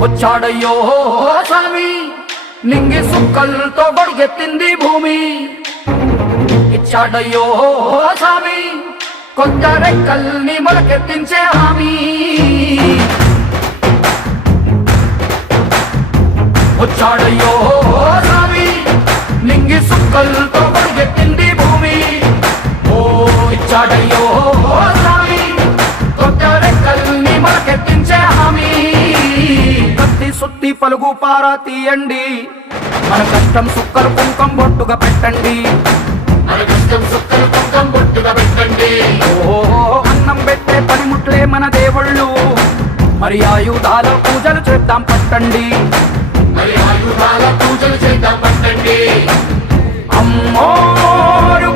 వచ్చాడయ్యో స్వామి నింగి సుక్కలతో గొడుగెత్తింది భూమి ఇచ్చాడయ్యో స్వామి కొత్త రెక్కల్ని మొలకెత్తించే హామీ వచ్చాడయ్యో స్వామి నింగి సుక్కలతో గొడుగెత్తింది భూమి ఓ ఇచ్చాడయ్యో స్వామి కొత్త రెక్కల్ని మొలకెత్తించే హామీ కత్తి సుత్తి పలుగు పారా తీయండి మన కష్టం సుక్కలు కుంకం బొట్టుగా పెట్టండి ఓ అన్నం పెట్టే పనిముట్లే మన దేవుళ్ళు మరి ఆయుధాల పూజలు చేద్దాం పట్టండి అమ్మోరు